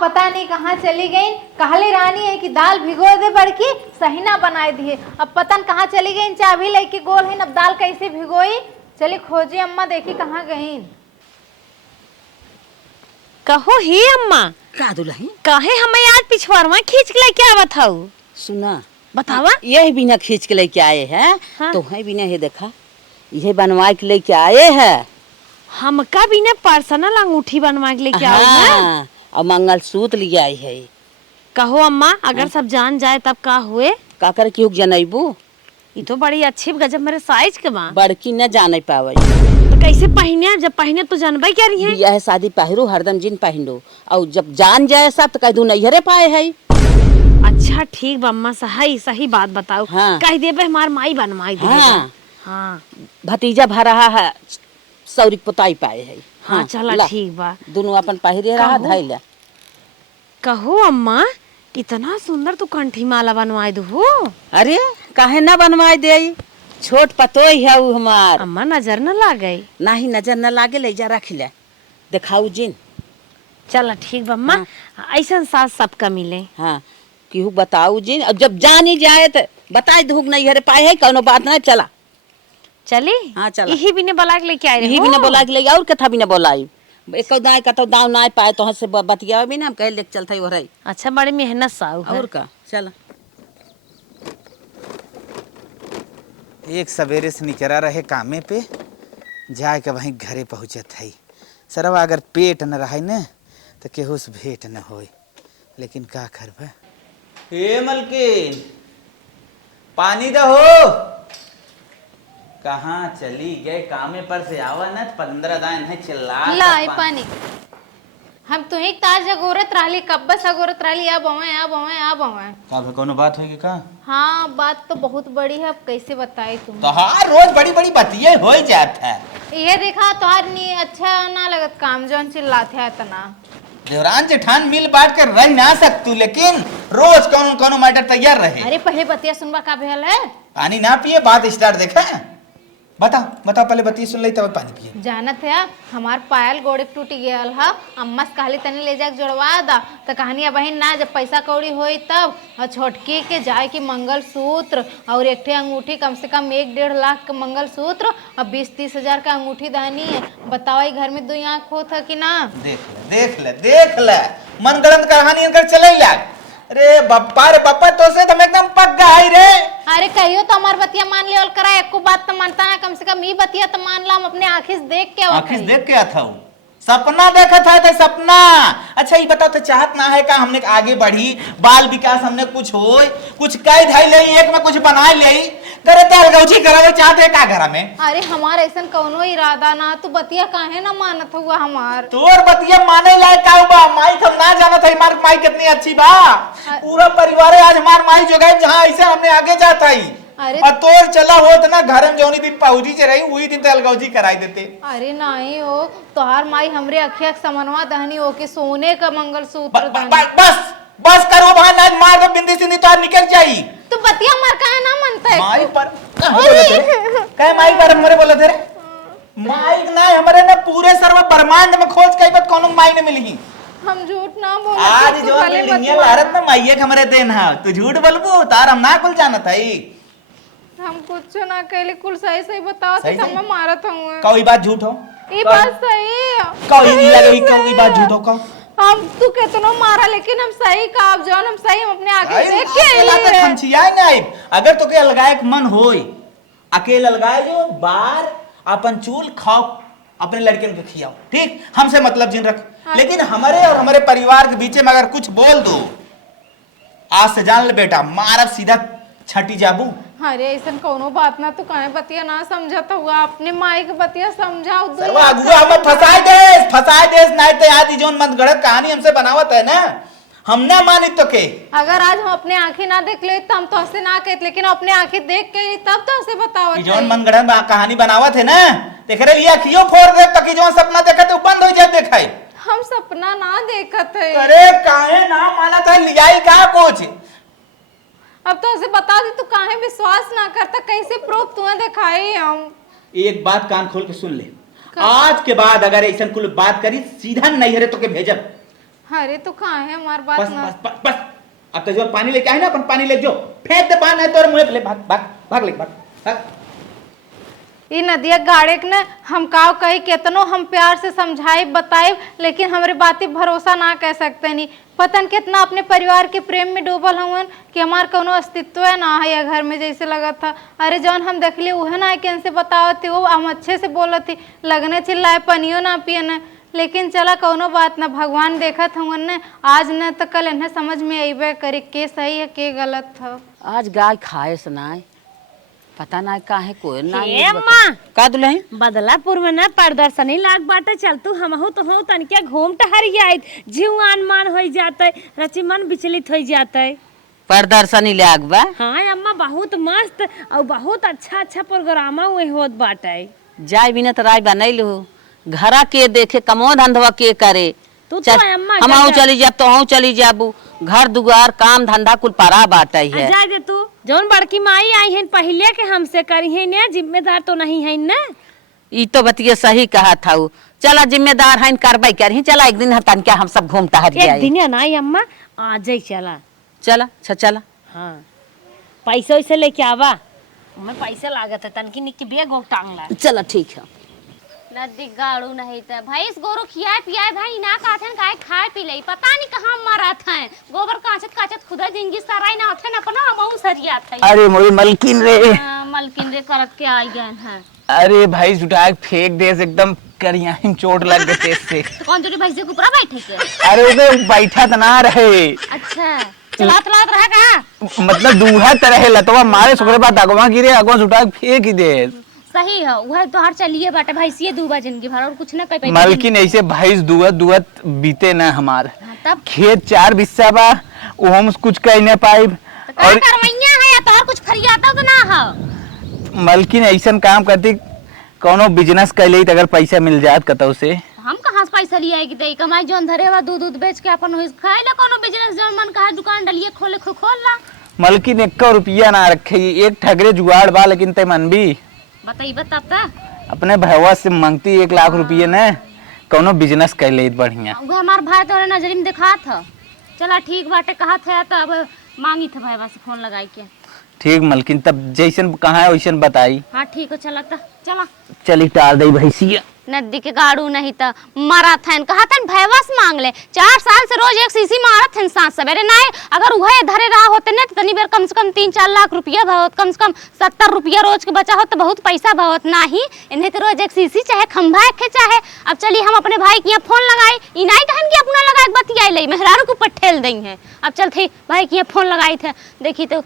पता नहीं कहाँ चली गई। कहले रानी है कि दाल भिगो दे बड़की, सही ना बनाए दिए। अब पता न कहाँ चली गई, चाबी लेके गोल है, अब दाल कैसे भिगोई। चली खोजी अम्मा, देखी कहाँ गई। कहो हे अम्मा का दुल्हन काहे हमें आज पिछवाड़वा खींच के लेके आवत हऊ? सुना बतावा। यही बिना खींच के लेके आए हैं। हाँ। तो है बिना, ये देखा ये बनवा के लेके आए हैं। हमका बिना पर्सनल अंगूठी बनवा के लेके आओ ना। हाँ, और मंगलसूत्र लिए आई है। कहो अम्मा, अगर सब जान जाए तब का हुए? का करे क्यों जनैबू? ये तो बड़ी अच्छी गजब मेरे साइज के बा। बड़की न जाने पावे। तो कैसे पहने? जब पहने तो जानबे क्या रही है। यह शादी पहिरो हरदम जिन पहिनो, और जब जान जाए सब तो कह दू नैहरे पाए है। अच्छा ठीक बा अम्मा, सही सही बात बताओ। हाँ। कह देबे हमार माई बनवाई दे। हाँ। हाँ भतीजा भा रहा है, सौरी पोताई पाए है। हाँ चला ठीक बा। दोनों अपन पहिरे रहा धैले। कहो अम्मा, इतना सुंदर तू कंठी माला बनवाई दू। अरे काहे ना बनवाए दे, छोट पतोई है उ हमार। अम्मा नजर न लागे। नाही नजर न लागे, ले जा रख ले, दिखाऊ जिन। चला ठीक बा अम्मा। ऐसा सास सबका मिले। हाँ केहू बताऊ जिन, अब जब जान ही जाए तो बताई धूप नहीं हरे पाए है, कौनो बात नहीं। चला चली। हाँ चला। यही बिने बला के लेके आए यही भी न बोला के ले, और कथा भी न बोलाई। एक दाएं कतो दाव ना पाए तो से बतिया भी ना, हम कहे लेके चलता ही हो रही। अच्छा बड़ी मेहनत साहू है। और का चला। एक सवेरे से निकला रहे कामे पे, जाए के वहीं घरे पहुँचत है। सरवा अगर पेट न रहे न तो केहू से भेंट न होए, लेकिन का करबे। हे मलकिन, पानी दहो। कहाँ चली गए? कामे पर से आवा न 15 दिन है चिल्ला। लाई पानी। हम तुम्हें ताज अगोरत रहली, कब्बा अगोरत रहली, अब आवे अब आवे अब आवे। का भे कोनो बात होगी का? हाँ बात तो बहुत बड़ी है, अब कैसे बताई तुम। तो हाँ रोज बड़ी बड़ी बातें हो जात है। ये देखा तोहार नहीं अच्छा ना लगत काम, जौन चिल्लाते है इतना। देवरान जेठान मिल बांट कर रह ना सकतू, लेकिन रोज कौन कौन मैटर तैयार रहे। अरे पहले बतिया सुनबा का भेल है। पानी ना पिए, बात स्टार्ट देखा। बताओ बताओ, पहले बतिया सुन ली तब पानी पिए। जानत है हमार पायल गोड़े टूटी गया है, अम्मा से कहली तनी ले जाके जोड़वा दा। तो कहानिया बहन ना, जब पैसा कौड़ी होई तब। और छोटकी के जाए की मंगलसूत्र और एक ठे अंगूठी, कम से कम 1-1.5 लाख का मंगलसूत्र और 20-30 हजार का अंगूठी दानी है। बताओ घर में 2 आँख होता है कि ना। देख ले मनगढ़ंत कहानी इनकर चले लाग। अरे बप्पा रे बप्पा, तो से तुम एकदम पक गई रे। अरे कहियो तो हमार बतिया मान ले और करा, एको बात तो मानता ना, कम से कम ये बतिया तो मान ला। हम अपने आँखी से देख के आखिर देख के था सपना देखा था तो सपना। अच्छा ये बताओ तो चाहत ना है का हमने आगे बढ़ी, बाल विकास हमने कुछ हो, कुछ कई धाई ले, एक में कुछ बनाए ले करे तो अलगौजी करावे चाहते का घर में। अरे हमार ऐसा कौनो इरादा ना, तू बतिया काहे ना मानत हुआ हमार। तोर बतिया माने लायक का बा। माई हम ना जानत है हमार माई कितनी अच्छी बा। पूरा परिवार आज हमार माई जो गए जहां ऐसे हमने आगे जाता ही। अरे और तोर चला होत ना घर में जौनी दिन पहुंची से रही वही दिन तो अलगौजी कराई देते। अरे नहीं हो, तोहार माई हमरे अखिया समनवा दहनी हो के सोने का मंगलसूत्र बस करो भाई, ना मार के बिंदी सिंदी तो निकल जाई। तू बतिया मार काहे ना मनता है। माई पर कहे माई पर हमरे बोले थे रे। माई ना हमरे ना पूरे सर्व ब्रह्मांड में खोज कई बात कोनो माई ने मिली। हम झूठ ना बोले। आज जो लिंगिया भारत में माईए के हमरे देन है, तू झूठ बोलबू तार हम ना कुल जानत है। हम कुछ ना कहले, कुल सही सही बताओ तो हम मारत हूं। कोई बात झूठ हो, ये बात सही है। कोई नहीं लगे कोई बात झूठ हो का। हम तू कितनो मारा, लेकिन हम सही का जौन हम सही हम अपने आगे देख के अकेला हम छियाएंगे। अगर तो के अलगाए के मन होई, अकेले अलगाए जो बार अपन चूल खाओ, अपने लड़कियों को खियाओ, ठीक हमसे मतलब जिन रख। लेकिन हमारे और हमारे परिवार के बीच में अगर कुछ बोल दो, आज से जान ले बेटा, मारा सीधा छटी जाबू। अरे ऐसा कोनो बात ना, तू काहे बतिया ना समझत हुआ, अपने माई के बतिया समझाओ। हम फसाए देश नहीं तो आज जोन मन गढ़त कहानी हमसे बनावत है ना, हम ना मानी तो के। अगर आज हम अपने आंखें ना देख ले तो हम तो ऐसे ना कहते, लेकिन अपने आंखें देख के तब तो ऐसे बताओ। जोन मन गढ़त कहानी बनावत है ना, देख रहे ये अखियों फोड़ दे तक जोन सपना देखा तो बंद हो जाए देखाई। हम सपना ना देखत है। अरे काहे ना माना था, लियाई का कुछ। अब तो ऐसे बता दी, तू काहे विश्वास ना करता, कैसे प्रूफ तुम्हें दिखाई हम। एक बात कान खोल के सुन ले, आज के बाद अगर ऐसा कुल बात करी सीधा नैहरे तो के भेजब। अरे तो कहाँ है हमार बात बस ना। बस बस बस अब तो जो पानी लेके आए ना अपन पानी ले जो फेंक दे पान है तो मुंह पे ले भाग भाग भाग ले भाग भाग। ई नदिया गाड़े के न हम काव कही केतनो हम प्यार से समझाई बताई, लेकिन हमारे बाती भरोसा ना कह सकते नहीं। पतन कितना अपने परिवार के प्रेम में डूबल हवन कि हमार कोनो अस्तित्व ना है या घर में जैसे लगा था। अरे जौन हम देखली उहे ना कि इनसे बतावत थी, वो हम अच्छे से बोलत थी, लगने चिल्लाए पनियो ना पिए न। लेकिन चला कौनो बात ना, भगवान देखत हवन न, आज न तो कल इन्हें समझ में अबे करी के सही है के गलत था। आज गाय खाए से ना पता ना काहे कोई ना ए अम्मा का दुल्हन बदलापुर में ना प्रदर्शनी लाग बाटे, चलतू हमहू तो हूँ तनिके घूम टहर आइत, जीवान मान हो जाते, रची मन विचलित हो जाते। प्रदर्शनी ले आग बा। हाँ अम्मा बहुत मस्त और बहुत अच्छा अच्छा प्रोग्राम हुए होत बाटे। जाय बिना तो राय बनैलू घरा के देखे कमो धंधवा के करे। तू तो अम्मा हम चली जाब तो हूँ चली जाबू, घर दुआर काम धंधा कुल पारा बाटे है। जा दे तू जौन बड़की माई आई है पहले के हमसे करी है ने, जिम्मेदार तो नहीं है ना। ई तो बतिया सही कहा था। चला जिम्मेदार है करवाई कर चला एक दिन हतन क्या हम सब घूमता हर एक दिन ना अम्मा आ जाई चला। चला अच्छा चला। हाँ पैसा वैसे लेके आवा, हमें पैसा लागत है तनकी निक बेग ओग टांग ला। चला ठीक है। नदी गाड़ू नहीं था भाई, इस गोरू खियाए पियाए भाई ना काथन काय खाए पी ले, पता नहीं कहाँ मरा था। गोबर काचत काचत खुदा जिंदगी सराय ना उठे ना अपना हमहू सरिया था। अरे मोरी मलकिन रे। मलकिन रे करत के आई गए हैं। अरे भाई जुटा फेंक दे से एकदम करिया चोट लग गए तेज से। तो कौन तुरी भैंसे के ऊपर बैठे के? अरे उधर बैठा तो ना रहे। अच्छा चलात चलात रहा का? मतलब दूहा तरह लतवा मारे सुकरे बाद अगवा गिरे अगवा जुटा फेंक ही दे। सही है वह तो हर चलिए बाटे भैंसिए दूबा जिंदगी भर और कुछ ना कह मलकिन ऐसे भैंस दुअत दुअत बीते ना हमार। तब खेत 4 बिस्सा बा वो हम कुछ कह नहीं पाई। और करवैया है या तो और कुछ खरियाता तो ना हो। मलकिन ऐसा काम करती कोनो बिजनेस कर ली अगर पैसा मिल जात कतौ से। हम कहाँ से पैसा लिए कि दे कमाई जोन धरे हुआ दूध दूध बेच के अपन होइस खाए ला, कोनो बिजनेस जोन मन कहा दुकान डलिए खोले खोल ला। मलकिन 1 रुपया ना रखे, एक ठगरे जुगाड़ बा लेकिन ते मन भी बताई बता ता अपने भैया से मांगती 1 लाख रुपये ने कोनो बिजनेस कर ले बढ़िया। वो हमार भाई तोरे नजर में दिखा था। चला ठीक बाटे कहा था तो अब मांगी था भाई से फोन लगाई के। ठीक मलकिन तब जैसन कहाँ है वैसन बताई। हाँ ठीक है चला ता चला। चली टाल दई भैंसिया। नदी के गाड़ू नहीं था मरा था कहा था भैया से मांग ले। 4 साल से रोज एक सीसी मारत थे सांस सवेरे ना। अगर वह धरे रहा होते ना तो तनी बेर कम से कम 3-4 लाख रुपया भावत, कम से कम 70 रुपया रोज के बचा हो तो बहुत पैसा भावत ना ही। इन्हें तो रोज एक सीसी चाहे खंभा के चाहे। अब चलिए हम अपने भाई के यहाँ फोन लगाए, इनाई कहन के अपना लगाए बतियाई ले मेहरारू के ऊपर ठेल दें है। अब चल थे भाई के यहाँ फोन लगाई थे, देखी तो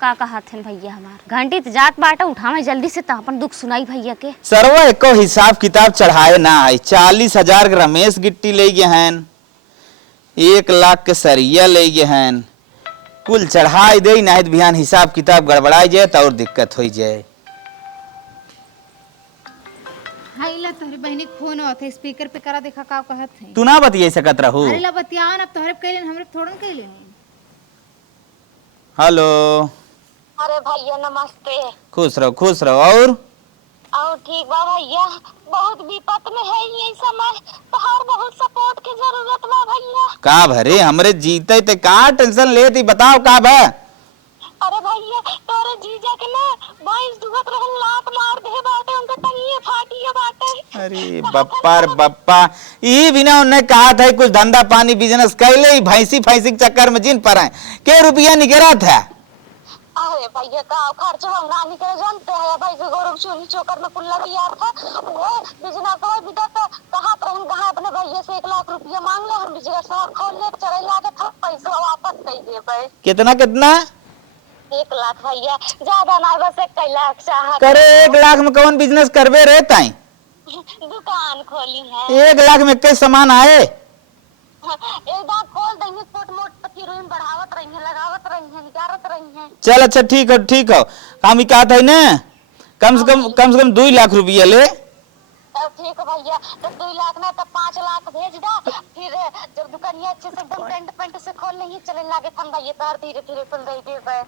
का कहा थे भैया हमार घंटी तो जात बाटा उठावे जल्दी से तो अपन दुख सुनाई भैया के। सरवा एको हिसाब किताब चढ़ाए ना आई। 40,000 के रमेश गिट्टी ले गए हैं, 1 लाख के सरिया ले गए हैं, कुल चढ़ाई दे नहीं तो बिहान हिसाब किताब गड़बड़ाई जाए तो और दिक्कत हो जाए। हाय ला तोहरे बहनी के फोन आवत है, स्पीकर पे करा देखा का कहत है। तू ना बतिया सकत रहू। अरे ला बतियावन अब तोहरे कइलन हमरे थोड़न कइलन। हेलो अरे भैया नमस्ते। खुश रहो और ठीक बा भैया, बहुत विपत में है ये समय, तोहार बहुत सपोर्ट की जरूरत बा भैया। का भरे हमरे जीते ते कहाँ टेंशन लेती बताओ का बा। अरे भैया तोरे जीजा के ना भैंस दुहत रहल लात मार दे बाटे, उनके टंगिए फाटिए बाटे। अरे बप्पा रे बप्पा, ई बिना उन्हें कहा था कुछ धंधा पानी बिजनेस कैले ही भैंसी फैंसी के चक्कर में जिन पर के रुपया निकला था। अरे भैया का खर्च ना निकले जानते हैं भाई के गौरव चोरी चोकर में कुल्ला यार था वो बिजना को बिदा तो कहां पर कहां अपने भैया से 1 लाख रुपया मांग ले, हम बिजनेस और खोल ले चले लागे था पैसा वापस दे दे भाई। कितना 1 लाख भैया ज्यादा ना, बस 1 लाख चाहत करे। 1 लाख में कौन बिजनेस करबे रहता है? दुकान खोली है। 1 लाख में कई सामान आए? एक बार खोल देंगे छोट मोट तो फिर बढ़ावत रहेंगे लगावत रहेंगे निकारत रहेंगे। चल अच्छा ठीक हो हम कहा था ना कम से कम 2 लाख रुपया ले। ठीक है भैया तो 2 लाख ना तो 5 लाख भेज दा, फिर जब दुकानिया अच्छे से एकदम टेंट पेंट से खोल लेंगे चले लागे हम भैया तार धीरे धीरे खुल दे दे।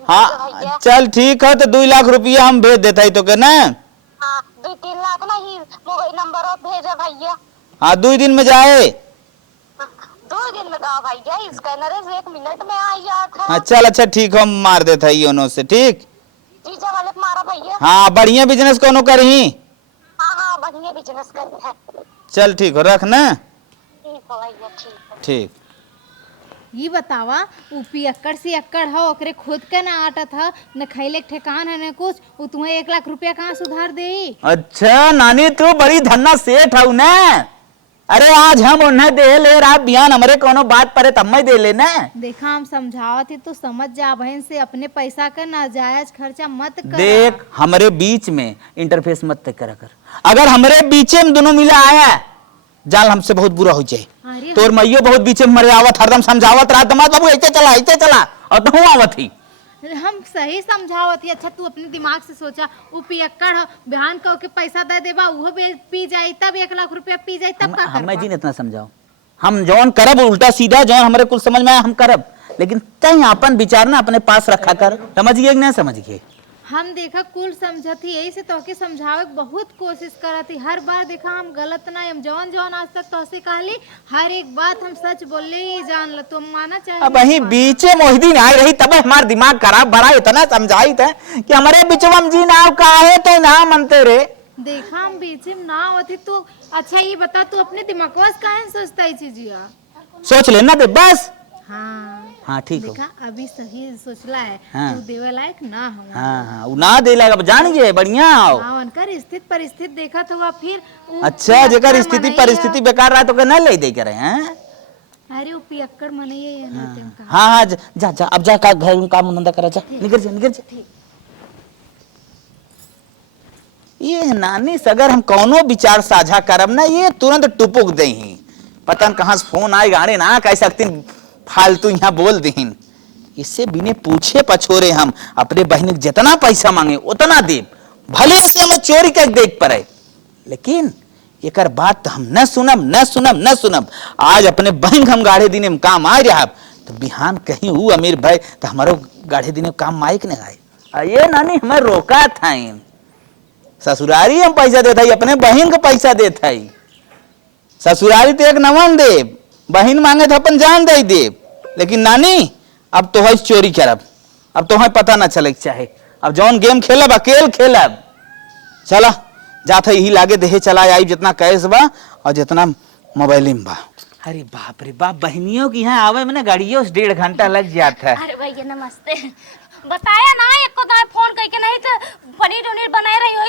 हाँ चल ठीक है तो 2 लाख रुपया हम भेज देता है तो के ना। हाँ 2-3 लाख ना ही मोबाइल नंबर और भेजा भैया। हाँ 2 दिन में जाए। 2 दिन में कहा भैया स्कैनर से 1 मिनट में आ जाता हाँ है। चल अच्छा ठीक हो, मार देता है योनो से। ठीक, जीजा वाले को मारा भैया। हाँ बढ़िया बिजनेस कोनो करही। हाँ बढ़िया बिजनेस करनी है। चल ठीक हो, रख ना। ठीक है भैया, ठीक है। ठीक। ये बतावा उ पियक्कड़ से अक्कड़ हो, ओकरे खुद के ना आटा था न खैले के ठेकान है न कुछ, वो तुम्हें 1 लाख रुपया कहाँ सुधार दे। अच्छा नानी तू बड़ी धन्ना सेठ हूँ ना। अरे आज हम उन्हें दे ले, रात बिहान हमारे कोनो बात परे तब मैं दे लेना। देखा हम समझावत ही तो समझ जा बहन से, अपने पैसा का नाजायज खर्चा मत कर। देख हमारे बीच में इंटरफेस मत तय करा कर। अगर हमारे बीच में दोनों मिला आया जाल हमसे बहुत बुरा हो जाए। अरे तोर मैयो बहुत बीच में मरे आवत, हरदम समझावत रहा दमाद बाबू ऐसे चला और तू आवत ही। हम सही समझावत ही। अच्छा तू अपने दिमाग से सोचा, उ पियक्कड़ हो, बयान कह के पैसा दे देबा, उहो पी जाई, तब 1 लाख रुपया पी जाई, तब का हमें करबा? जी इतना समझाओ, हम जौन करब उल्टा सीधा जौन हमारे कुछ समझ में आया हम करब, लेकिन तय अपन विचार ना अपने पास रखा कर। समझ गए कि नहीं समझ गए? हम देखा कुल समझत ही, यही से तोहके समझावे के बहुत कोशिश करत ही। हर बार देखा हम गलत ना, हम जौन जौन आज तक तोहसे कहली हर एक बात हम सच बोले ही जान ल, तुम माना चाहे अब वही बीचे मोहिदी आई रही तब हमारा दिमाग खराब भरा इतना समझाई था कि हमारे बीच में जी ना का है तो ना मनते रे। देखा हम बीच में ना होती तो। अच्छा ये बता तू अपने दिमाग से काहे सोचता है चीजिया? सोच लेना दे बस। हाँ ठीक हो। देखा अभी सही सोचला है। हाँ। तू देवे लायक ना हो। हाँ वो ना दे लगा जान गए बढ़िया आओ। हाँ उनकर स्थिति परिस्थिति देखा तो फिर अच्छा जेकर स्थिति परिस्थिति बेकार रहा तो क्या ना ले दे करे हैं? अरे वो पियक्कड़ मनइए है ना तेम हाँ हाँ जा जा अब जा का घर में काम धंधा करा, जा निकल जा। ये नानी से अगर हम कौनो विचार साझा करब ना ये तुरंत टुपुक दे ही, पता न कहाँ से फोन आए गाड़ी ना कह सकती फालतू यहाँ बोल दीन। इससे बिने पूछे पछोरे हम अपने बहन के जितना पैसा मांगे उतना दे, भले से हमें चोरी कर देख पड़े, लेकिन एकर बात हम न सुनब। आज अपने बहन हम गाढ़े दिन में काम आ रहा तो बिहान कहीं हूँ अमीर भाई तो हमारो गाढ़े दिन में काम माइक नहीं आए। ये नानी हमें रोका था, ससुरारी हम पैसा देता, अपने बहन को पैसा देता। ससुरारी तो एक नमन दे, बहन मांगे तो अपन जान दे दे, लेकिन नानी अब तो है चोरी करब, अब तो है पता ना चले चाहे। अब जौन गेम खेलब अकेल खेलब। चला जाता यही लागे देहे चला आई जितना कैश बा और जितना मोबाइल में बा। अरे बाप रे बाप, बहनियों की यहाँ आवे मैंने गाड़ियों से 1.5 घंटा लग जाता है। अरे भैया नमस्ते। बताया ना एक को दाएं फोन करके, नहीं तो पनीर उनीर बनाए रही हो,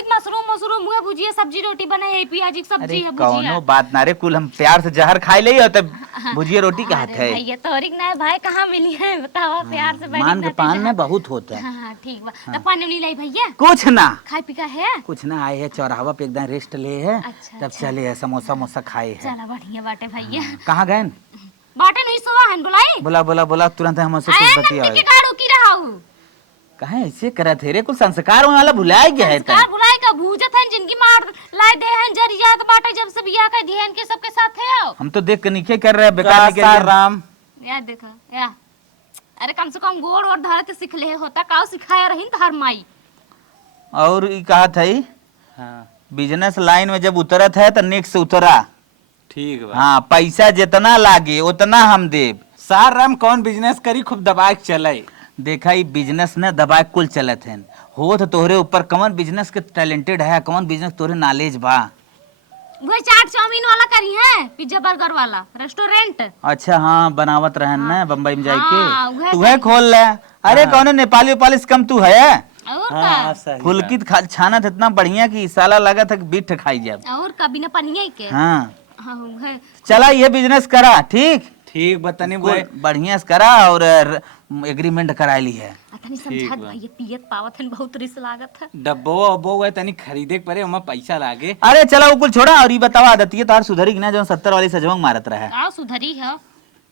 मशरूम हुआ, भुजिया सब्जी रोटी बनाई है, प्याज की सब्जी है, भुजिया। कौनो बात ना रे, कुल हम प्यार से जहर खाए ले हो तब भुजिया रोटी का हाथ है। भैया तोरिक ना भाई कहाँ मिली है बतावा, प्यार से बैठ मान के पान में बहुत होता है। हाँ ठीक बा। तो पानी नहीं लाई भैया? कुछ ना खाए पी का है? कुछ ना, आए है चौराहा पे एकदम रेस्ट ले है। अच्छा, तब चले है समोसा मोसा खाए है। चला बढ़िया बाटे भैया। कहाँ गए? बाटे नहीं सोवा हन बुलाई। बोला तुरंत हमसे आया कुछ नंदी बतिया। के गाड़ू की रहा हूँ। कहे ऐसे करा थे रे, कुछ संस्कार वाला भुलाए गया है। संस्कार बुलाई का भूजत है जिनकी मार लाए दे हैं जरिया के बाटे, जब से बियाह का दिहन के सबके साथ है आओ। हम तो देख के नीचे कर रहे हैं बेकार निकल राम। या देखा या, अरे कम से कम गोड़ और धर के सीख ले होता, काऊ सिखाया रही तो हर माई। और ये कहा था बिजनेस लाइन में जब उतरत है तो नेक से उतरा। ठीक बा। हाँ पैसा जितना लागे उतना हम देव। सार राम कौन बिजनेस करी खूब दबा के चले। देखा ये बिजनेस न दबा के कुल चलत है, हो तो तोहरे ऊपर कौन बिजनेस के टैलेंटेड है, कौन बिजनेस तोहरे नॉलेज बा। वो चाट चाउमीन वाला करी है, पिज्जा बर्गर वाला रेस्टोरेंट। अच्छा हाँ बनावत रहन ना बम्बई में हाँ, जाके, तू है खोल ले। अरे कौन नेपाली उपाली से कम तू है? और का फुल्की छाना था इतना बढ़िया कि साला लगा था कि बीठ खाई जाए। और का बिना पनिया के। हाँ हाँ है। चला ये बिजनेस करा। ठीक ठीक बतानी बढ़िया से करा और एग्रीमेंट करा ली है। अतनी समझा ये पियत पावत है, बहुत रिस लागत है। डब्बो अब्बो गए तनी खरीदे के परे हमें पैसा लागे। अरे चला वो कुल छोड़ा और ये बतावा आदत ये तार सुधरी कि ना जो 70 वाली सजवंग मारत रहा है। का सुधरी है?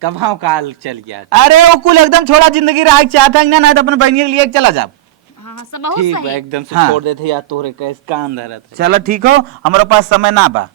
कब काल चल गया। अरे वो कुल एकदम छोड़ा, जिंदगी राह चाहता है ना तो अपने बहनी के लिए चला जा। हाँ सब बहुत ठीक बा, सही। एकदम से हाँ। छोड़ देते या तोरे कैस कान धरत है। चलो ठीक हो, हमारे पास समय ना बा।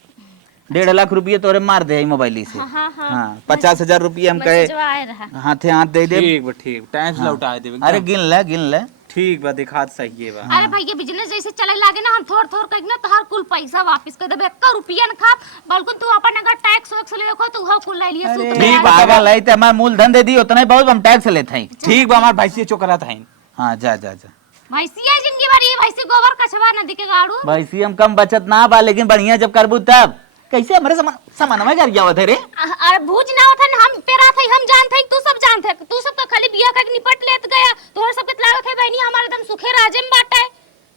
1.5 लाख रुपये तोरे मार दे मोबाइल से। हाँ 50,000 रुपये हम कहे जो आए रहा। हाथे हाथ दे दे। ठीक बा, ठीक टाइम से लौटा देबे। अरे गिन ले ठीक ठीक बा, दिखात सही है बा। अरे भैया बिजनेस जैसे चले लागे ना, हम थोड़ थोड़ कहीं ना तोहार कुल पैसा वापस कर देबे। 1 रुपया न खा, बल्कि तू अपन अगर टैक्स वैक्स ले को तो वो कुल ले लिए सूत में। ठीक पागल है, ते हमार मूलधन दे दी उतना ही बहुत, हम टैक्स लेते हैं। ठीक बा, हमार भैंसिया चोकरा था। हाँ जा जा जा। भैंसिया जिंदगी भर ये भैंसी गोबर कछवा नदी के गाड़ू। भैंसी हम कम बचत ना बा, लेकिन बढ़िया जब करबू तब। कैसे हमारे सामान में कर गया थे रे? अरे भूज ना होता हम पेरा थे, हम जानते तू सब जानते, तू सब तो खाली बिया का निपट लेत गया। तोहर सब के लागत है बहनी हमारे एकदम सुखे राजे में बाटा है।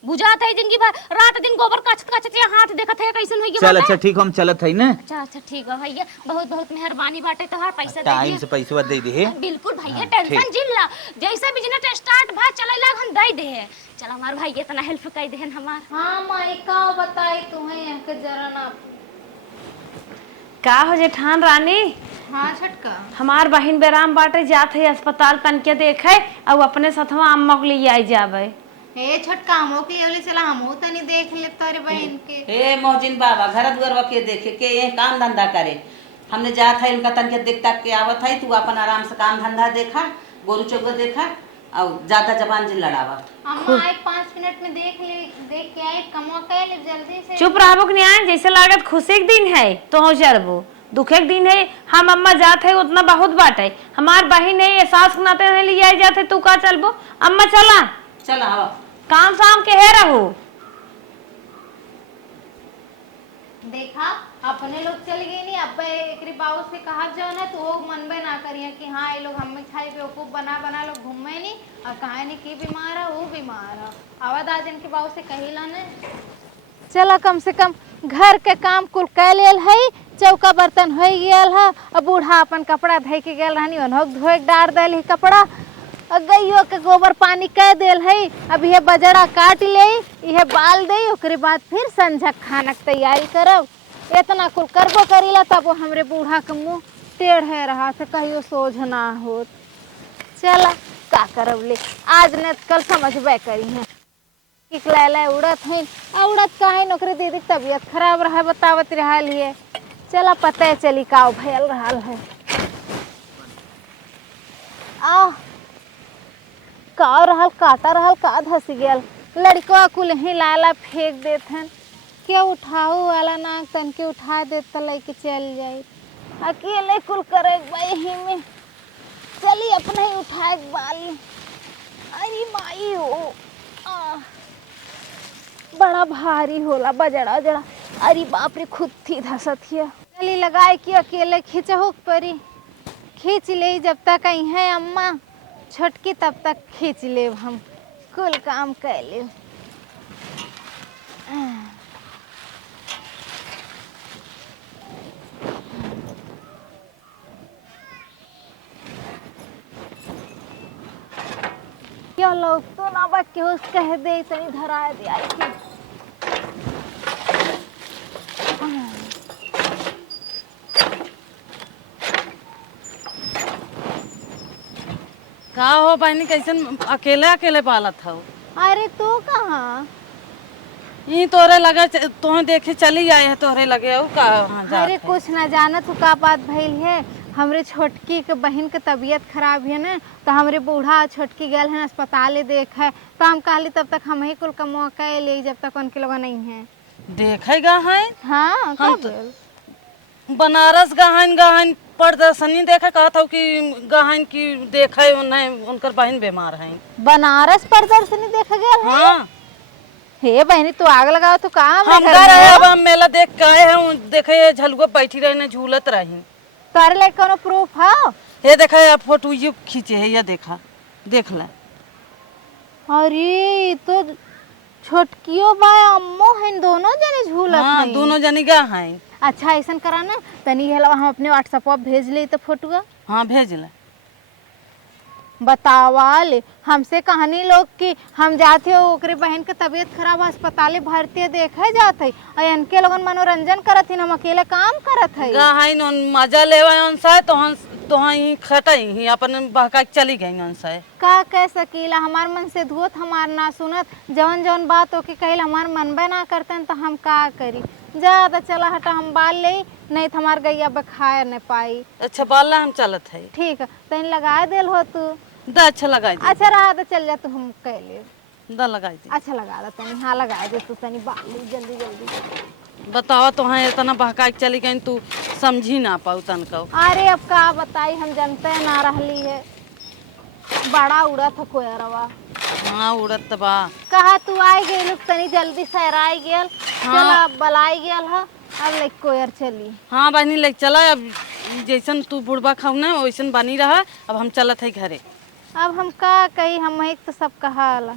बुझात है जिंदगी भर रात दिन गोबर कचत कचत हाथ देखत है कैसन होई चल अच्छा ठीक, हम चलत है ना। अच्छा अच्छा ठीक है भैया, बहुत बहुत मेहरबानी बाटे। तोहार पैसा दे टाइम से पैसा दे दे। बिल्कुल भैया, टेंशन जिल्ला जैसे बिजनेस स्टार्ट भा चले लाग हम दे दे। चल हमार भाई इतना हेल्प कर देहन हमार। हाँ माई का बताई तुम्हें यहाँ के जरा ना। का हो जेठान रानी? हाँ छटका, हमार बहिन बेराम बाटे जात है अस्पताल तनके देखे और अपने साथवा अम्मा को ले आई जावे। हे छटका हमो के लिए चला, हमो तनी देख ले तोरे बहन के। हे मोहजिन बाबा, घर दुआर के देखे के ये काम धंधा करे। हमने जात है इनका तनके देख तक के आवत है, तू अपन आराम से काम धंधा देखा, गोरू चौगो देखा और ज्यादा जबान जी लड़ावा। अम्मा आए 5 मिनट में देख के आए, कमवा के ले जल्दी से। चुप रहबो कि नहीं? जैसे लागत खुशी के दिन है तो हो चलबो, दुखे के दिन है हम अम्मा जात है उतना बहुत बात है। हमार बहिन है एहसास नाते नहीं ले आई जाते, तू का चलबो? अम्मा चला चल आवा। काम शाम के है रहू। देखा अपने लोग चल गए नहीं, अब एकरी बाबू से कहा जाओ ना तो वो मनबे ना करिए कि हाँ ये लोग हमें खाली बेवकूफ बना बना लोग घूमे नहीं और कहा नहीं कि बीमार है वो बीमार है। आवाज आज इनके बाबू से कही ला ने। चला कम से कम घर के काम कुल कै लेल है, चौका बर्तन हो गया है। अब बूढ़ा अपन कपड़ा धो के गल रहनी ओनहोक धोए डार दिल है कपड़ा, गैयो के गोबर पानी कह दिल है। अब यह बजड़ा काट ले, यह बाल दे, ओकरे बाद फिर संझा खाना के तैयारी करब। इतना कुल करबो करीला तब वो हमरे बूढ़ा के मुँह टेढ़ है रहा था, कहियो सोझ ना होत। चला का करब ले, आज न कल समझबे करी है। ले उड़त है, उड़त का है नौकरी दीदी तबीयत खराब रहा बतावत रहा लिए। चला पता चली का भयल रहा है। आ का रहल काटा रहल का धस गया, लड़का कुल ही लाला फेंक देथन। के उठाऊ वाला ना तन के उठा देता लेके चल जाई, अकेले कुल करे ही में। चली अपने ही उठाए बाली। अरे माई हो बड़ा भारी होला बजड़ा जड़ा। अरे बाप रे खुद थी धसत हिया। चली लगाए कि अकेले खींचहो परी, खींच ले जब तक आई है अम्मा छोटकी तब तक खींच ले, हम कुल काम कर ले। क्या लोग तो ना बा के उस कह दे तनी धरा दे आई थी। का हो बहनी, कैसन अकेले अकेले पालत हो? अरे तू कहाँ? ये तोरे लगे तोहे देखे चली आए है, तोरे लगे हो का? अरे कुछ ना जाना तू का बात भइल है। हमरे छोटकी के बहन के तबीयत खराब है ना, तो हमरे बूढ़ा छोटकी गए हैं अस्पताल देख है, तो हम कहली तब तक हम ही कुल का मौका ले जब तक उनके लोग नहीं है। देखेगा है? हाँ हम कब? बनारस गहन गहन प्रदर्शनी देखे कहत हो कि गहन की देखे उन्हें उनकर बहन बीमार है। बनारस प्रदर्शनी देख गया? हाँ हे बहनी तू आग लगाओ तो काम हम कर रहे अब मेला देख के आए हैं, देखे झलुआ बैठी रही झूलत रही। तारे लायक कोनो प्रूफ है? ये देखा फोटो ये खींचे है, ये देखा देख ले। अरे तो छोटकियो बा अम्मो हैं, दोनों जने झूलत हाँ हैं। दोनों जनी गा हैं। अच्छा ऐसा करा ना तनी हेला हम अपने व्हाट्सएप पर भेज ले तो फोटो। हाँ भेज ले। बतावा ले हमसे कहानी लोग की हम जाते हो ओकरे बहन के तबीयत खराब अस्पताल भर्ती देखे जाते और इनके लोगन मनोरंजन करत हम अकेले काम करत है। गाइन मजा लेवा उनसे तो ही खटई ही अपन बहका चली गई उनसे। का कह सकीला, हमार मन से धोत हमार ना सुनत, जवन जवन बात हो के कहल हमार मनबे ना करते तो हम का करी। ज्यादा चला हटा हम बाल ले, नहीं तो हमार गैया बखाया न पाई। अच्छा बाल हम चलत है। ठीक है तैन लगा दिल हो तू। दा अच्छा लगाई दे अच्छा रहा तो चल जा तू, हम कह ले। दा लगाई दे। अच्छा लगा दे तनी, हाँ लगा दे तू तनी बाली जल्दी जल्दी। बताओ तो हाँ इतना बहका के चली गई तू समझी ना पाऊ तनका। अरे अब का बताई, हम जानते हैं ना रहली है, बड़ा उड़ा था कोयरवा। हाँ उड़त बा। कहा तू आई गई लोग तनी जल्दी सहराई गेल, चला बलाई गेल है, अब ले कोयर चली। हाँ बहनी ले चला, अब जैसन तू बुढ़बा खाऊ ना वैसन बनी रहा, अब हम चलत है घरे। अब हम का कही, हम ही तो सब कहा ला।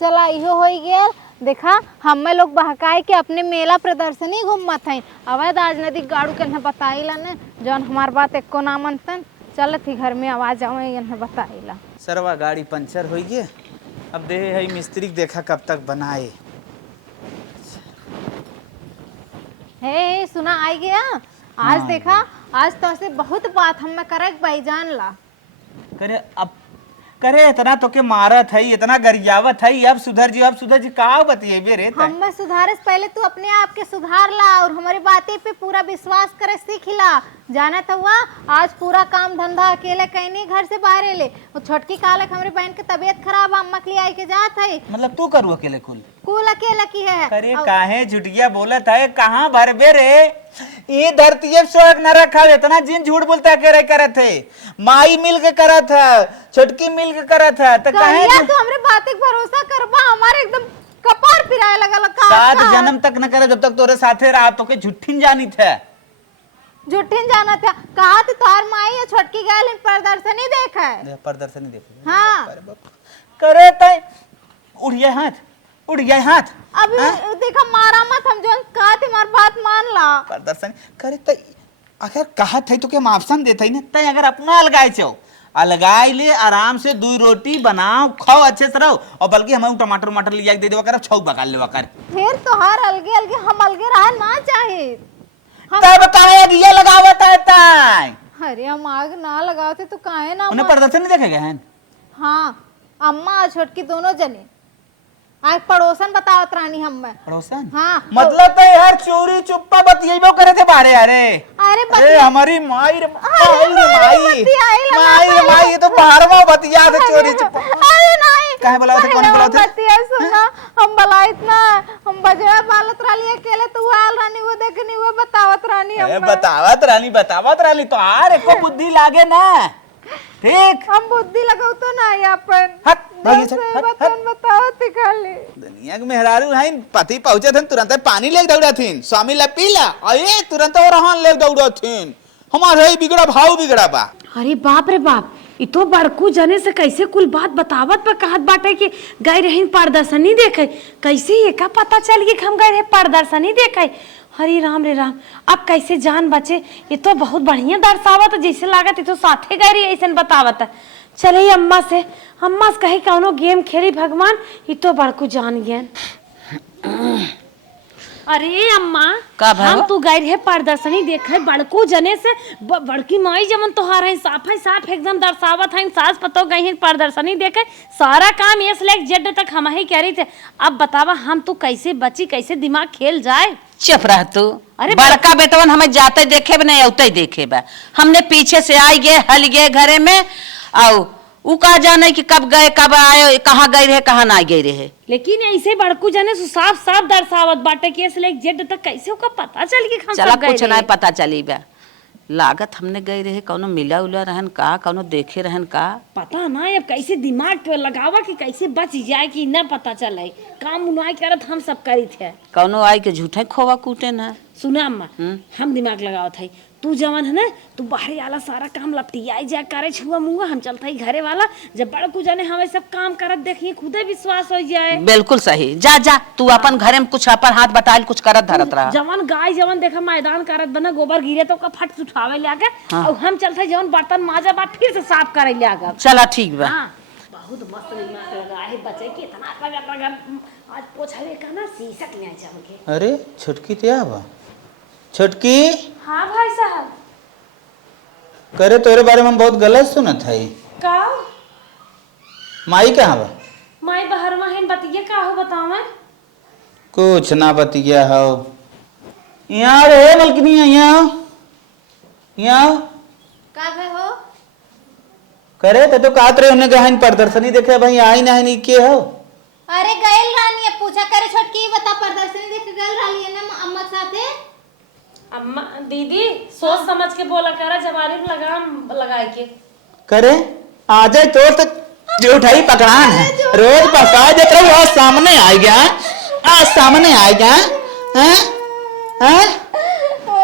चला इहो हो गेल, देखा हमें लोग बहकाए के अपने मेला प्रदर्शनी घूमत हैं, अवैध राजनीतिक गाड़ू के बताइला ने जौन हमार बात एको ना मनतन। चलत ही घर में आवाज आवे बताइला। सरवा गाड़ी पंचर हो गए, अब दे है मिस्त्री देखा कब तक बनाए। हे सुना आई गया आज। देखा आज तो ऐसे बहुत बात हम करे भाईजान ला करे, अब करे इतना तो के मारत है, इतना गरियावत है, अब सुधर जी का बतिएबे रे। हम सुधारे से पहले तू अपने आप के सुधार ला और हमारी बातें पे पूरा विश्वास करे सीख ला। जाना तो हुआ आज पूरा काम धंधा अकेले कहनी, घर से बाहर ले। वो छोटकी कालक हमारी बहन की तबीयत खराब, अम्मा के लिए आई के जात है। मतलब तू करू अकेले कुल अकेला की है। अरे काहे झुटिया बोलत है, कहाँ भरबे रे। ये धरती स्वर्ग न रखा, इतना जिन झूठ बोलता के करत है। माई मिल के करत है, छोटकी मिल के करत है, तो काहे तू हमरे बात पे भरोसा करबा, हमारे एकदम कपार पिराए लगल का। 7 जन्म तक न करे जब तक तोरे साथे रहा, तो के झूठिन जानी थे। झूठिन जाना था, कहा तो तार माई या छोटकी गैल प्रदर्शनी देखा है। प्रदर्शनी देखो हाँ करे तय उड़ गया हाथ। अब देखा मारा मत, हम जो कहा थे हमार बात मान ला। प्रदर्शन करे तय अगर कहा थे तो के माफसन देते ना, तय अगर अपना अलगाए चो अलगाए ले, आराम से 2 रोटी बनाओ खाओ अच्छे से रहो, और बल्कि हम टमाटर लिया दे देवा कर, छौ बगा लेवा कर। फिर तो हर अलगे अलगे हम अलगे रहा ना चाहे तब काहे दिया लगावत है तय। अरे हम आग ना लगाते तो काहे ना। उन्हें प्रदर्शन नहीं देखेगा हैं। हाँ अम्मा और छोटकी दोनों जने आज पड़ोसन बतावत रानी हम में। पड़ोसन? हाँ मतलब तो यार चोरी चुप्पा बतियाइबो करे थे बारे। अरे हमारी माई रे माई ये तो बाहरवा बतिया थे चोरी चुप्पा। अरे नहीं काहे बुलाओ थे, कौन बुलाओ थे? बतिया सुना, हम बलाइत ना, हम बजरा बालत राली अकेले तू आल रानी वो देखनी वो बतावत रानी हम। बतावत रानी तो आरे को बुद्धि लागे ना। ठीक हम बुद्धि लगाओ तो ना अपन हट भागी से बताओ खाली दुनिया के मेहरारू हैं, पति पहुंचे थे तुरंत पानी ले दौड़ा थीन, स्वामी ला पीला अये तुरंत और रहन ले दौड़ा थीन। हमारे ही बिगड़ा भाव बिगड़ा बा। अरे बाप रे बाप, ये तो बड़कू जने से कैसे कुल बात बतावत पर कहत बाटे कि गए रही प्रदर्शनी देखे। कैसे ये का पता चल गई कि हम गए रहे प्रदर्शनी देखे। हरे राम रे राम, अब कैसे जान बचे। ये तो बहुत बढ़िया दर्शावत, जैसे लागत ये तो साथे गए रही ऐसे बतावत। चले अम्मा से कहे कौनो गेम खेली भगवान, ये तो बड़कू जान गया। अरे अम्मा हम तू गए रहे प्रदर्शनी देखे बड़कू जने से, बड़की माई जमन तोहार है साफ एकदम दर्शावत है। सास पतो गई है प्रदर्शनी देखे, सारा काम ये से लेके जेड तक हम ही कह रही थे। अब बतावा हम तू कैसे बची, कैसे दिमाग खेल जाए। चुप रह तू। अरे बड़का बेटवन हमें जाते देखे बे नहीं औते देखे बे, हमने पीछे से आई गए हल गए घरे में, आओ उ कहा जाने कि कब गए कब आए, कहाँ गए रहे कहाँ ना गए रहे। लेकिन ऐसे बड़कू जने साफ दर्शावत बाटे के से लेके जेड तक कैसे ओका पता चल गई हम चला सब गए कुछ नहीं पता चली बे। लागत हमने गए रहे कौनो मिला उला रहन का, कौनो देखे रहन का, पता ना। अब कैसे दिमाग पे लगावा कि कैसे बच जाए कि न पता चले। काम उनाई करत हम सब करी थे, कौनो आई के झूठे खोवा कूटे ना। सुना अम्मा हम दिमाग लगावत है, तू जवन है ना तू बाहरी वाला सारा काम लपटियाई जा करे छुआ मुआ, हम चलता ही घरे वाला। जब बड़कू जाने हमें सब काम करत देखिए खुदे विश्वास हो जाए। बिल्कुल सही, जा जा तू अपन घरे में कुछ अपन हाथ बटाल कुछ करत धरत रहा। जवन गाय जवन देखा मैदान करत बना, गोबर गिरे तो फट उठावे लागे। और हम चलते जवन बर्तन माजा बात फिर से साफ करे लागे। चला ठीक बा। बहुत मस्त दिमाग लगा है बच्चे के, इतना लगा आज पोछले का ना शीशक ले चल के। अरे छुटकी क्या बा छुटकी? हाँ भाई साहब। करे तोरे बारे में बहुत गलत सुनत है। का माई कहाँ बा? माई बाहर में बतिया का हो बताओ मैं। कुछ ना बतिया हो। यहाँ रे मलकिनी यहाँ का भे हो? करे तो कहत रहे उन्हें गहन प्रदर्शनी देखे भाई आई नहीं के हो। अरे गइल रानी अब पूछा करे छोटकी बता प्रदर्शनी देख के गइल रही है ना अम्मा के साथे। अम्मा दीदी सोच समझ के बोला करा जवानी में लगाए के करे आ जाए तो जो उठाई पकड़ान है रोज पका देख रहे आज सामने आ गया आज सामने आ गया हैं हैं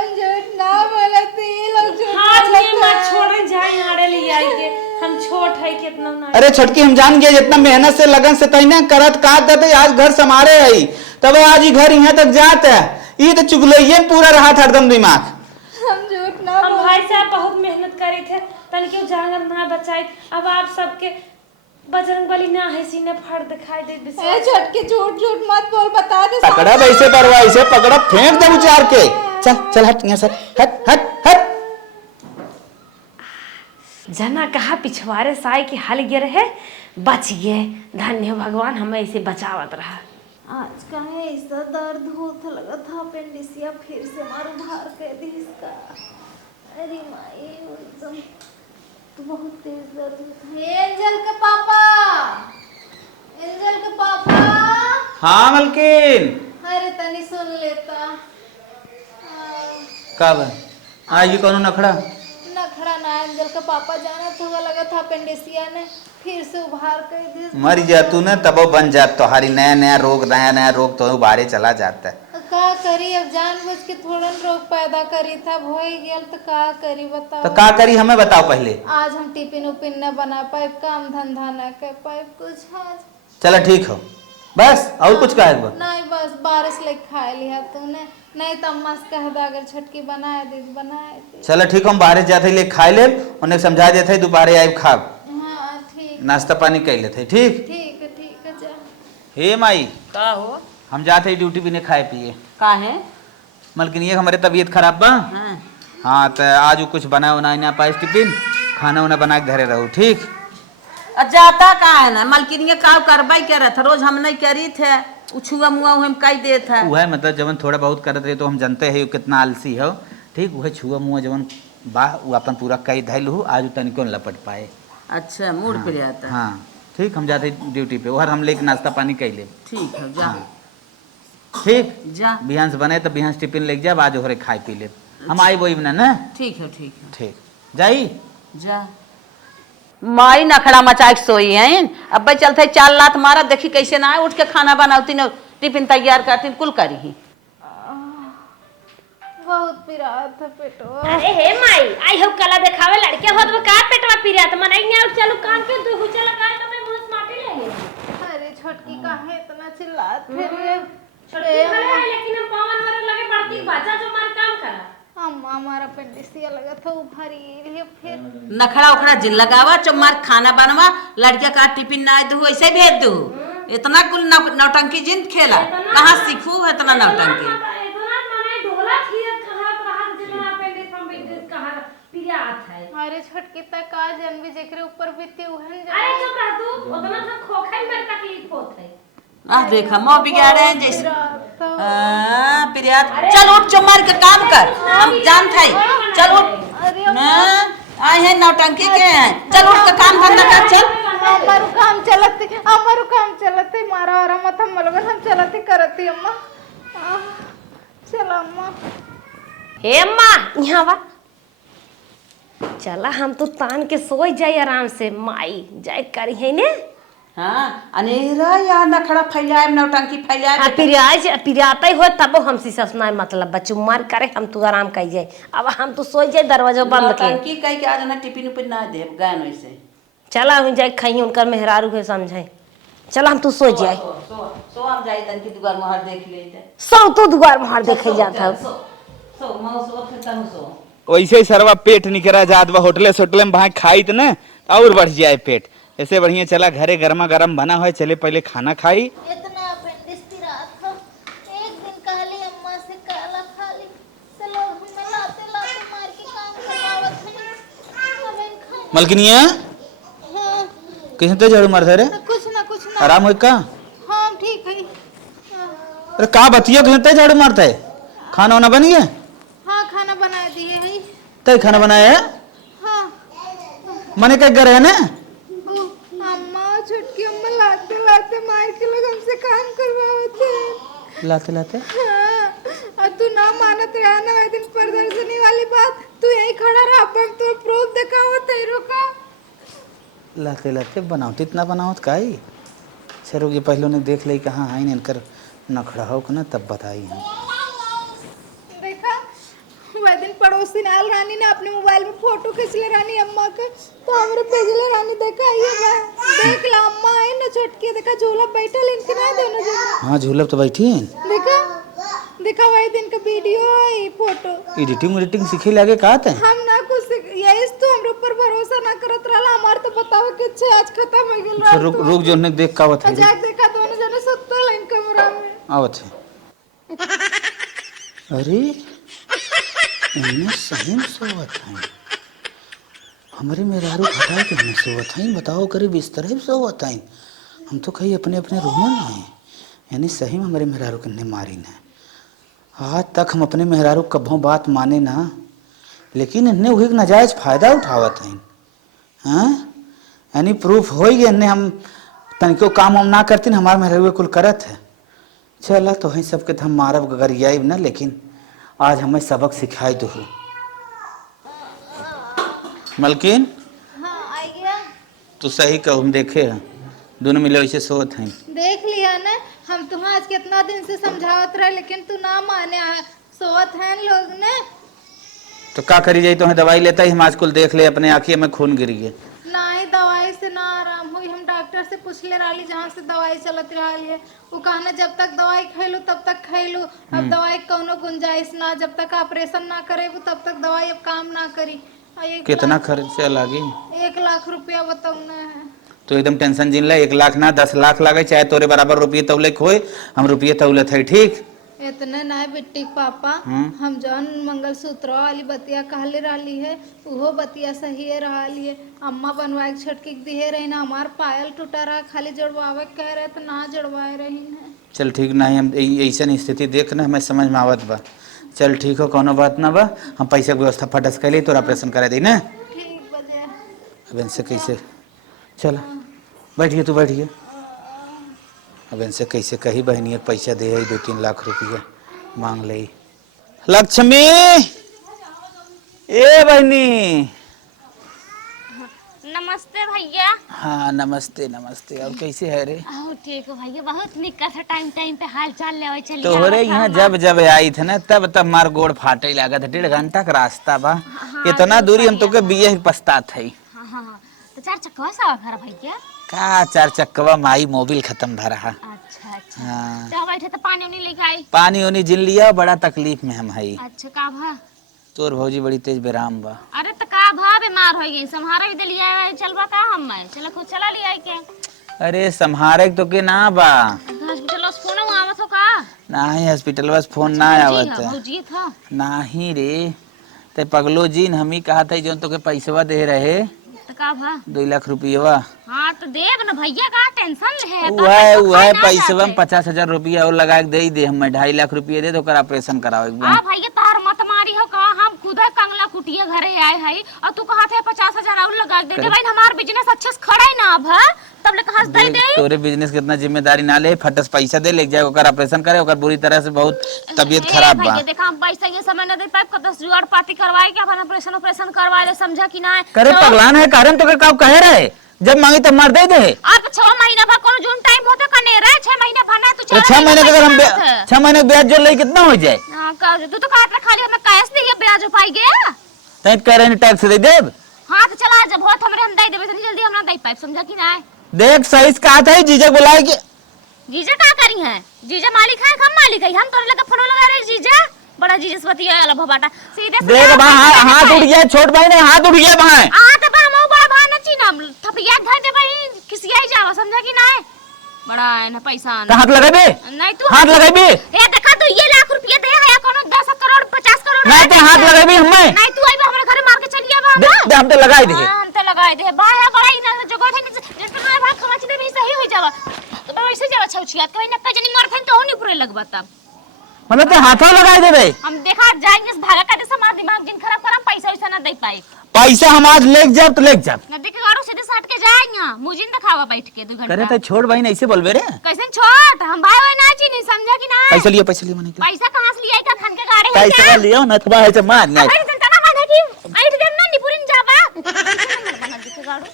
झूठ ना बोलती लोग झूठ हाथ में मत छोड़े जाए हाड़े ले आई के हम छोट है कितना ना। अरे छोटकी हम जान गए जितना मेहनत से लगन से तही ना करत का देते आज घर संभारे आई तब आज ही घर यहाँ तक जात है ये तो चुगलइये पूरा रहा था एकदम दिमाग। हम झूठ ना हम भाई साहब बहुत मेहनत करे थे तन क्यों जांगर ना बचाई अब आप सबके बजरंग बली ना है सीने फाड़ दिखाई दे ए छोटकी झूठ झूठ मत बोल बता दे पकड़ा वैसे बरवा ऐसे पकड़ा फेंक दे उचार के चल चल हट यहाँ से हट हट हट। जना कहा पिछवाड़े साई के हल गिर है बच गए धन्य भगवान हमें ऐसे बचावत रहा। आज कहे ऐसा दर्द होता लगा था अपेंडिसिया फिर से मारो भार कर दी इसका। अरे माई एकदम तो बहुत तेज दर्द होता है। एंजल के पापा एंजल के पापा। हाँ मलकिन अरे तनी सुन लेता कब आज ये कौन नखड़ा नखरा ना एंजल का पापा जाना था लगा था अपेंडिसिया ने फिर से उभार कर दी। मर जा तू ना तब बन जात तुम्हारी नया नया रोग तो उबारे चला जाता है। का करी अब जानबूझ के थोड़न रोग पैदा करी था भोई गेल तो का करी बताओ। तो का करी हमें बताओ पहले। आज हम टिफिन उपिन न बना पाए काम धंधा न कर पाए कुछ आज। चलो ठीक हो बस और कुछ कहे नहीं बस बारिश लेके खा लिया तूने नहीं तो अम्मा से कह दे अगर छटकी बनाए दे। चलो ठीक हम बाहर जाते ले खाए ले उन्हें समझा देते दोबारा आए खाब। हाँ ठीक नाश्ता पानी कर लेते ठीक ठीक है जा। हे माई का हो हम जाते ड्यूटी भी नहीं खाए पिए का है मलकिन ये हमारे तबीयत खराब बा। हाँ तो आज कुछ बना उना ना पाए टिफिन खाना उना बना के धरे रहो ठीक। जाता का है ना मलकिन ये का करवाई के रहा था रोज हम नहीं करी थे उछुआ मुआ हम कई दे था वह मतलब जवन थोड़ा बहुत करत रहे तो हम जानते हैं कितना आलसी हो ठीक वह छुआ मुआ जवन बा वो अपन पूरा कई धैल हो आज तनिको लपट पाए। अच्छा मूड पे आता हाँ ठीक हम जाते ड्यूटी पे वह हम लेके नाश्ता पानी कर ले ठीक है जा ठीक जा बिहान से बने तो बिहान से टिफिन लेके जा आज हो खाए पी ले हम आई वही बना ना ठीक है ठीक जाई जा माई नखड़ा मचा के सोई है अब भाई चलते 4 लात मारा देखी कैसे ना उठ के खाना बनाती न टिफिन तैयार करती कुल करी ही बहुत पिरा था पेटवा। अरे हे माई आई हो कला दिखावे लड़के होत में का पेटवा पिरा त मनई ने चलो काम के दू चला का तो मैं मुंह माटी ले ले। अरे छोटकी काहे इतना चिल्लात फिर छोटकी भले है लेकिन हम पवन मरे लगे पड़ती बच्चा जो मार काम करा अम्मा हमारा अपेंडिसिया लगा था उभारी रही फिर नखड़ा उखड़ा जिन लगावा चमार खाना बनवा लड़के का टिफिन ना दू ऐसे भेज दू इतना कुल नौटंकी जिन खेला कहाँ सीखू इतना नौटंकी इतना मने ढोला खीरत कहां कहां जितना अपेंडिक्स हम कहां पिरा आता है। अरे छोटकी तक का जन भी जेकरे ऊपर बीती उहन अरे चुप रह तू उतना सा खोखई में तकलीफ होत है। देखा मो बिगाड़े हैं जैसे प्रिया चल उठ चमार के काम कर हम जान थे चल उठ ना आए हैं नौटंकी के हैं चल उठ के काम धंधा कर चल हमारू काम चलते मारा और मत हम लोग हम चलते करती अम्मा चल अम्मा। हे अम्मा यहाँ वा चला हम तो तान के सोई जाए आराम से माई जाए करी है ने। हाँ अनेरा या नखड़ा फैलाए नौटंकी फैलाए पिराता ही हो तब हमसे ससना मतलब बच्चू मार करे हम तू आराम कर जाए अब हम तो सोई जाए दरवाजा बंद के नौटंकी कह के आज ना टिफिन उपिन ना दे गान वैसे चला हम जाए खाई उनकर मेहरारू है समझाए चला हम तू सो जाए सो हम जाए तन की दुकान मोहर देख ले सो तो दुआर मोहर देखे जाता सो मौ सो फिर तनु सो वैसे ही सरवा पेट निकरा जात बा होटले सोटले में भाई खाई तो ना और बढ़ जाए पेट ऐसे बढ़िया चला घरे गर्मा गर्म बना हुआ चले पहले खाना खाई। इतना अपेंडिक्स पिरा था एक दिन कहली अम्मा से काला खा ली चलो हमें लाते लाते मार के काम करवावत है हमें खा मलकिनिया किसने तो झाड़ू मारता रे कुछ ना आराम हो का हाँ ठीक है। अरे का बतिया किसने तो झाड़ू मारता है खाना वाना बन गया। हाँ खाना बना दिए है तय खाना बनाया है हाँ मने क्या कर रहे ना अम्मा छुटकी अम्मा लाते लाते मार के लोग हमसे काम करवाते लाते लाते हाँ, और तू ना मानत रहा ना वही दिन प्रदर्शनी वाली बात, तू यही खड़ा रहा, अब हम तो प्रूफ दिखाओ तेरे का। लाते लाते बनावत इतना बनावत काई चलो ये पहले ने देख ली कहाँ आई इनकर न खड़ा हो ना तब बताई हम। देखा वह दिन पड़ोसी नाल रानी ने अपने मोबाइल में फोटो खींच ले रानी अम्मा के, तो हमारे भेजले रानी देखा ये देख ला अम्मा आई ना छुटकी, देखा झूला बैठा इनके ना दोनों जन। हाँ झूलब तो बैठी हैं। देखा देखा वही दिन का वीडियो है फोटो। एडिटिंग सीखे लगे का थे हम ना कुछ यही तो हमरे ऊपर भरोसा ना करत रहला, हमार तो बताओ कि अच्छे आज खत्म हो गेल रात। रुक जो ने देख का बता जाके देखा दोनों जने सुतल इन कमरा में। आवत है अरे इन्हें सही में सोवत है हमारे मेहरारू हटा के हमें सोवत है बताओ करीब इस तरह भी सोवत है हम तो कहीं अपने अपने रूम में हैं यानी सही में हमारे मेहरारू के मारी ना आज तक हम अपने मेहरारू कभों बात माने ना लेकिन इन्हें वही नाजायज फायदा उठावत हैं हाँ यानी प्रूफ हो गया इन्हें हम तनिको काम हम ना करती हमारे मेहरारू कुल करत है चला तो वहीं सबके हम मारब अगर यही ना लेकिन आज हमें सबक सिखाई दो मलकिन हाँ आई गया तू सही कहो हम देखे हैं दोनों मिले वैसे सोत हैं देख लिया ना हम तुम्हें आज कितना दिन से समझावत रहे लेकिन तू ना माने सोवत हैं लोग ने। तो क्या करी जाई तो दवाई लेता ही हम आज कुल देख ले अपने आँखिए में खून गिरी है ना ही दवाई से ना आराम हुई, हम डॉक्टर से पूछ ले रही जहाँ से दवाई चलत रही है वो कहना जब तक दवाई खैलू तब तक खैलू, अब दवाई कौनो गुंजाइश ना, जब तक ऑपरेशन ना करे तब तक दवाई अब काम ना करी। कितना खर्चा लागी 1 लाख रुपया बताऊ ना है तो एकदम टेंशन जिन ला 1 लाख ना 10 लाख लागे चाहे तोरे बराबर रुपये तौले खोए हम रुपये तौलत है ठीक इतने ना बिट्टी पापा हम जौन मंगलसूत्र वाली बतिया कहले रही है वो बतिया सही रही है, अम्मा बनवाए छटकी दिए रही ना, हमार पायल टूटा रहा खाली जड़वावे कह रहे तो ना जड़वाए रही है। चल ठीक ना हम ऐसा स्थिति देख ना हमें समझ में आवत बा चल ठीक हो कोनो बात ना बा हम पैसा की व्यवस्था फटस कर ली तो ऑपरेशन करा दी ना ठीक बजे अब इनसे कैसे चल बैठिए तू बैठिए अब इनसे कैसे कही बहनी पैसा दे 2-3 लाख रुपया मांग ले लक्ष्मी ए बहनी नमस्ते भैया। हाँ नमस्ते नमस्ते और कैसे है रे ठीक हो भैया, बहुत निकट है, टाइम टाइम पे हाल चाल ले चलिए। तोहरे यहाँ जब जब आई थे ना तब मार गोड़ फाटे लगा था 1.5 घंटा का रास्ता बा इतना दूरी हम तो के बीए पछता थे। हाँ तो 4 चक्का सा घर भैया का 4 चक्कवा माई मोबिल खत्म भरा है। अच्छा अच्छा हाँ तो बैठे तो पानी उनी लेके आई। पानी उनी जिन लिया बड़ा तकलीफ में हम है। अच्छा का भा तोर भौजी बड़ी तेज बेराम बा। अरे तो का भा बीमार हो गई सम्हारा भी दलिया चलबा का हम मैं चलो खुद चला लिया के। अरे संहारे तो के ना बा हॉस्पिटल से फोन आवत हो का नहीं हॉस्पिटल बस फोन ना आवत भौजी था नहीं रे ते पगलो जी हम ही कहा था जो तो के पैसवा दे रहे तो का भा 2 लाख रुपया। हाँ तो देव ना भैया का टेंशन है वह पैसवा में 50,000 रुपया और लगा के दे हम 2.5 लाख रुपया दे तो कर ऑपरेशन कराओ भैया तार मत मारी हो का हम खुद कंगला कुटिया घरे आए है और तू कहा थे 50,000 और लगा दे भाई हमार बिजनेस अच्छे से खड़ा है ना अब तब ले कहा दे दे तोरे बिजनेस कितना जिम्मेदारी ना ले फटस पैसा दे ले जाए ओकर ऑपरेशन करे ओकर बुरी तरह से बहुत तबीयत खराब बा। भैया देखा हम पैसा ये समय न दे पाए कत जुगाड़ पाती करवाए के अपन ऑपरेशन करवा ले समझा कि ना करे पगलान है कारण तो के कहे रहे जब मांगी तब मार दे दे। अब 6 महीना भर कोनो जून टाइम होता कने रहे 6 महीना भरना तो 6 महीने का अगर हम 6 महीने का ब्याज जो ले कितना हो जाए। हां का तू तो कहत खाली हमें कैश नहीं ब्याज हो पाई गया तै कह रहे टैक्स दे दे। हां तो चला जब बहुत हमरे हम दे देबे तो जल्दी हमरा दे पाइप समझा कि ना देख सही से कहा था जीजा बुलाए के जीजा का करी है जीजा मालिक है हम मालिक है हम तोरे लगे फोन लगा रहे जीजा बड़ा जीजा से बतिया वाला भबाटा सीधे देख बा हाथ उठ गया छोट भाई ने हाथ उठ गया भाई आ तो बा हम बड़ा भान छी ना थपिया धर दे भाई किसी आई जावा समझा कि ना बड़ा है ना पैसा तो हाथ लगाबे नहीं तू हाथ लगाबे ए देखा तू ये लाख रुपया दे है कोनो 10 करोड़ 50 करोड़ नहीं तो हाथ लगाबे हमें नहीं तू आई हमरे घरे मार के चलिए बा दे हम तो लगाई दे हम तो लगाए दे बा है बड़ा ही ना जगह थे जितना मैं भाग खमाच दे भी सही हो जावा तो मैं वैसे जावा छौछिया कोई न कजनी मर थे तो नहीं पूरे लगबा तब मतलब तो हाथों लगाई दे भाई हम देखा जाएंगे भागा का जैसे हमारा दिमाग जिन खराब करम पैसा वैसा ना दे पाए पैसा हम आज ले जाब तो ले जाब। नदी के गाड़ू सीधे सट के जाएंगे मुजिन दिखावा बैठ के 2 घंटा। करे तो छोड़ भाई ऐसे बोलबे रे। कैसे छोट हम भाई भाई ना चीनी समझा कि ना। पैसा लियो मने के। पैसा कहां से लिया का थान के गाड़ी है पैसा लियो न थबा है मार ना। अरे जनता ना माने कि आइट देम ना निपुरिन जावा। नदी के गाड़ू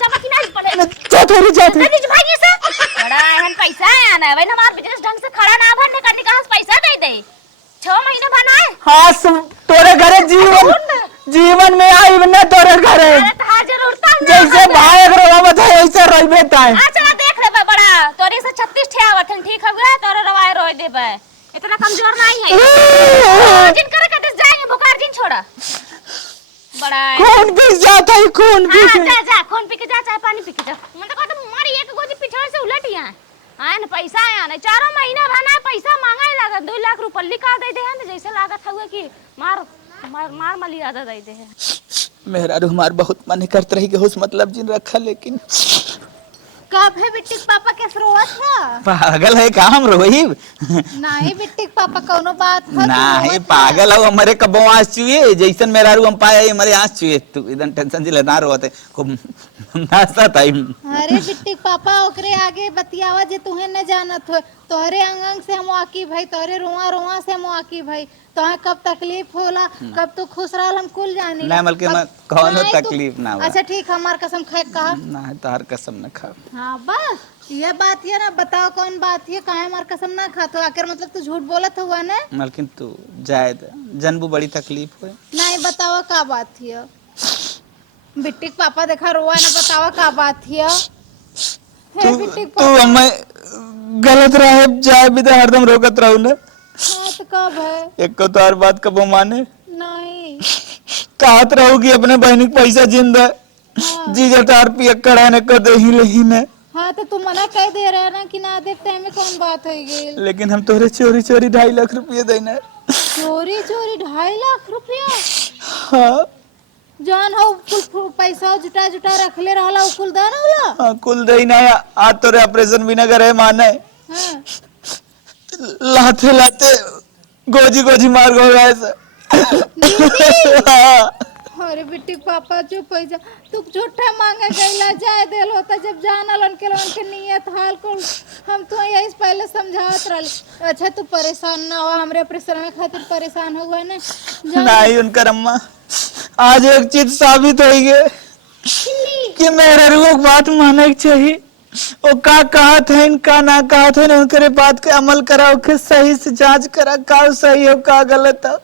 जावा कि ना पड़े। जा थोड़ी जा। नदी भागी से बड़ा एहन पैसा है ना भाई हमार बिजनेस ढंग से खड़ा ना भरने करने कहां से पैसा दे दे 6 महीने बनाए। हां तोरे घरे जीवन में आई ना तोरे घरे। अरे था जरूरत है जैसे भाई अगर रवा था ऐसे रहबे ताई। आ चला देख लेबे बड़ा तोरी से 36 ठे आवत हन ठीक हो गया तोरे रवाए रोय देबे इतना कमजोर नहीं है। जिन करे कदस जाएंगे बुखार जिन छोड़ा बड़ा खून पी जाता है खून पी हां जा खून पी के जा चाय पानी पी के जा मैं तो कहता मारी एक गोदी पीछे से उलटिया आया ना पैसा आया ना 4 महीना बना पैसा मांगा ही लगा 2 लाख रुपए लिखा दे दे है जैसे लागत हुआ कि मार मली आदा दे दे है। मेरा हमार बहुत मन करत रही कि होश मतलब जिन रखा लेकिन कब है बिट्टी के पापा कैसे रोवत है? पागल है का हम रोहिब। नहीं बिट्टी के पापा कोनो बात है नहीं पागल हो हमारे कबो आंस चुए जैसन मेरा रू हम पाए हमारे आंस चुए तू इधर टेंशन जिले ना रोते खूब नाश्ता टाइम। अरे बिट्टी के पापा ओकरे आगे बतियावा जे तुहे न जानत हो तोहरे अंग से हम वाकिफ भाई तोहरे रोआ से हम वाकिफ भाई तोहे कब तकलीफ होला कब तू खुश रहल हम कुल जानी ना बल्कि मैं कोनो तकलीफ ना हुआ। अच्छा ठीक हमार कसम खाए कहा ना तार कसम न खा। हाँ बस ये बात है ना बताओ कौन बात है काहे हमार कसम ना खातो आखिर मतलब तू झूठ बोलत हुआ ना मलकिन तू जाए जनबू बड़ी तकलीफ हुई। नहीं बताओ का बात है बिट्टी के पापा देखा रोआ ना बताओ का बात है बिट्टी के तू हमें गलत रहे जाए भी तो हरदम रोकत रहू ना। हाँ तो कब है एक को तो हर बात कबो माने नहीं कहत रहू कि अपने बहनी के पैसा जिंदा जीजा तार पियक्कड़ है न को दे ही लही न। हाँ तो तू मना कह दे रहा ना कि ना देखते में कौन बात हो गई लेकिन हम तोरे चोरी 2.5 लाख रुपया देना। चोरी 2.5 लाख रुपया हाँ जान हो कुल पैसा जुटा रखले रहला कुल दान होला। हाँ कुल दे ना आज तोरे ऑपरेशन भी न करे माने हाँ लाते गोजी मार गो ऐसा। अरे बिट्टी पापा चुप हो जा तू झूठा मांगा गईला जाए देल होता जब जानल उनके नियत हाल को हम तो यही पहले समझावत रहली। अच्छा तू परेशान ना हो हमरे ऑपरेशन में खातिर परेशान हुआ ना नहीं उनका अम्मा आज एक चीज साबित हो गई कि मेरे रूह बात माने के चाहिए वो का कहा था इनका ना कहा था ना उनके बात के अमल कराओ के सही से जांच करा का सही हो का गलत हो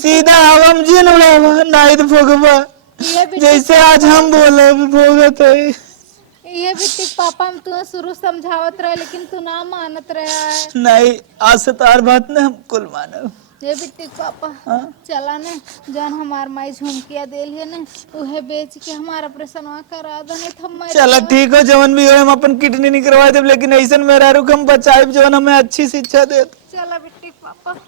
सीधा हम जिन उड़ावा नाइद भोगवा जैसे आज हम बोले भोगत है। ये बिट्टी पापा हम तू शुरू समझावत रहे लेकिन तू ना मानत रहा है। नहीं आज से तार बात ना हम कुल मानो ये बिट्टी पापा चला ना जान हमार माई झुमकिया देल है ना उहे बेच के हमारा ऑपरेशन करा दो नहीं तो हम चलो ठीक हो जवन भी हो हम अपन किडनी नहीं करवा दे लेकिन ऐसा मेरा रुख हम बचाए जवन हमें अच्छी शिक्षा दे। चला